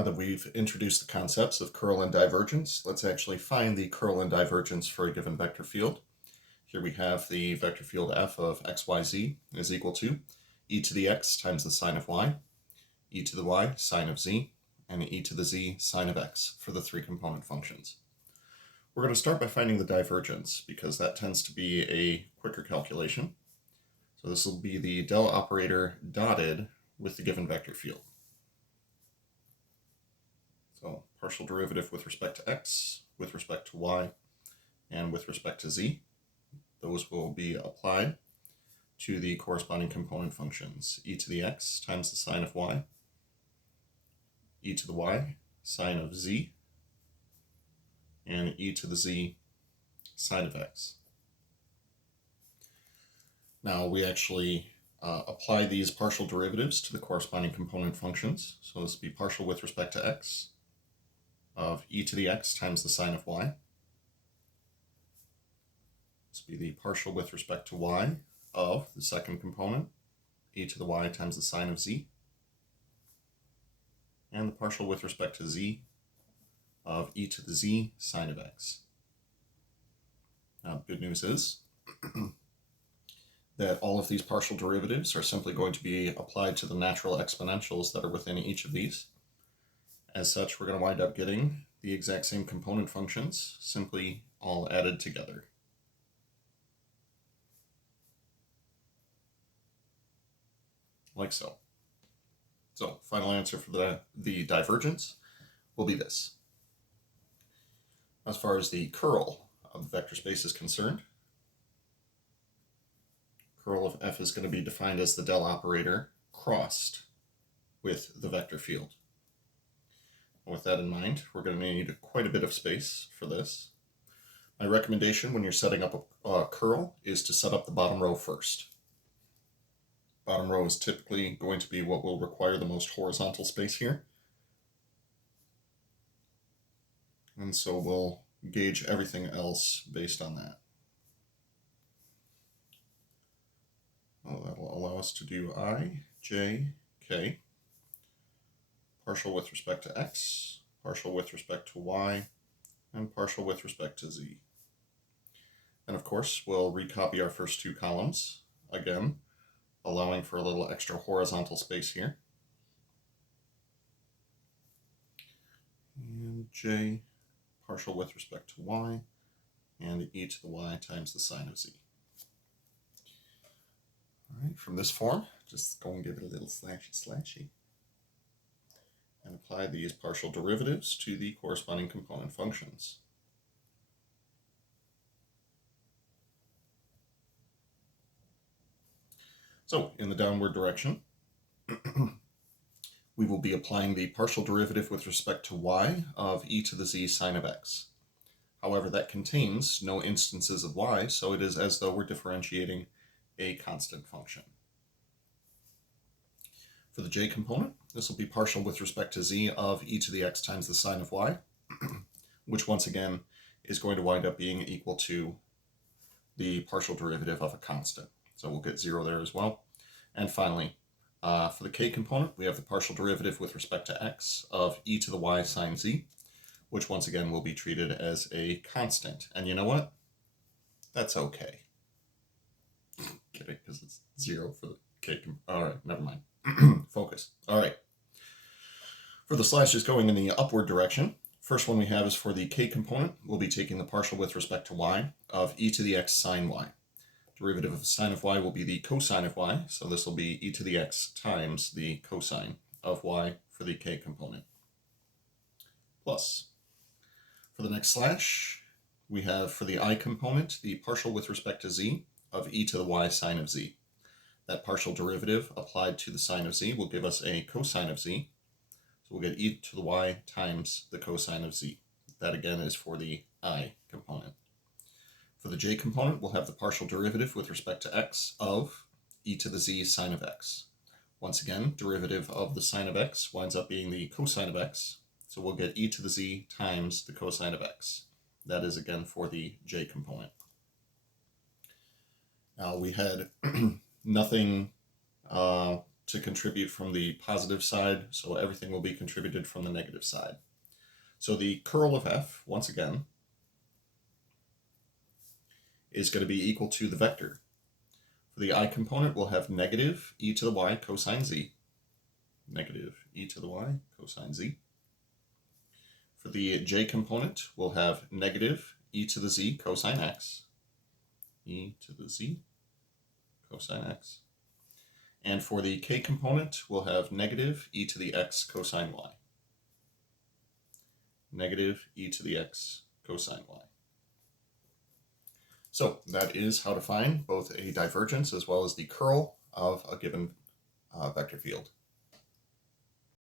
Now that we've introduced the concepts of curl and divergence, let's actually find the curl and divergence for a given vector field. Here we have the vector field f of xyz is equal to e to the x times the sine of y, e to the y sine of z, and e to the z sine of x for the three component functions. We're going to start by finding the divergence because that tends to be a quicker calculation. So this will be the del operator dotted with the given vector field. So partial derivative with respect to x, with respect to y, and with respect to z. Those will be applied to the corresponding component functions. E to the x times the sine of y, e to the y sine of z, and e to the z sine of x. Now we actually apply these partial derivatives to the corresponding component functions. So this will be partial with respect to x of e to the x times the sine of y. This will be the partial with respect to y of the second component, e to the y times the sine of z. And the partial with respect to z of e to the z sine of x. Now the good news is that all of these partial derivatives are simply going to be applied to the natural exponentials that are within each of these. As such, we're going to wind up getting the exact same component functions, simply all added together. Like so. So, final answer for the divergence will be this. As far as the curl of the vector space is concerned, curl of f is going to be defined as the del operator crossed with the vector field. With that in mind, we're going to need quite a bit of space for this. My recommendation when you're setting up a curl is to set up the bottom row first. Bottom row is typically going to be what will require the most horizontal space here. And so we'll gauge everything else based on that. Well, that will allow us to do I, j, k, partial with respect to x, partial with respect to y, and partial with respect to z. And of course, we'll recopy our first two columns, again, allowing for a little extra horizontal space here. And j, partial with respect to y, and e to the y times the sine of z. All right, from this form, just go and give it a little slashy. And apply these partial derivatives to the corresponding component functions. So, in the downward direction, we will be applying the partial derivative with respect to y of e to the z sine of x. However, that contains no instances of y, so it is as though we're differentiating a constant function. For the j component, this will be partial with respect to z of e to the x times the sine of y, which once again is going to wind up being equal to the partial derivative of a constant. So we'll get 0 there as well. And finally, for the k component, we have the partial derivative with respect to x of e to the y sine z, which once again will be treated as a constant. And you know what? That's okay. Kidding, because it's 0 for the k component. All right, never mind. Focus. All right. For the slashes going in the upward direction, first one we have is for the k component. We'll be taking the partial with respect to y of e to the x sine y. Derivative of sine of y will be the cosine of y, so this will be e to the x times the cosine of y for the k component. Plus, for the next slash, we have for the I component, the partial with respect to z of e to the y sine of z. That partial derivative applied to the sine of z will give us a cosine of z. So we'll get e to the y times the cosine of z. That again is for the I component. For the j component, we'll have the partial derivative with respect to x of e to the z sine of x. Once again, derivative of the sine of x winds up being the cosine of x. So we'll get e to the z times the cosine of x. That is again for the j component. Now we had nothing to contribute from the positive side, so everything will be contributed from the negative side. So the curl of f, once again, is going to be equal to the vector. For the I component, we'll have negative e to the y cosine z. Negative e to the y cosine z. For the j component, we'll have negative e to the z cosine x. E to the z cosine x. And for the k component, we'll have negative e to the x cosine y. Negative e to the x cosine y. So that is how to find both a divergence as well as the curl of a given vector field.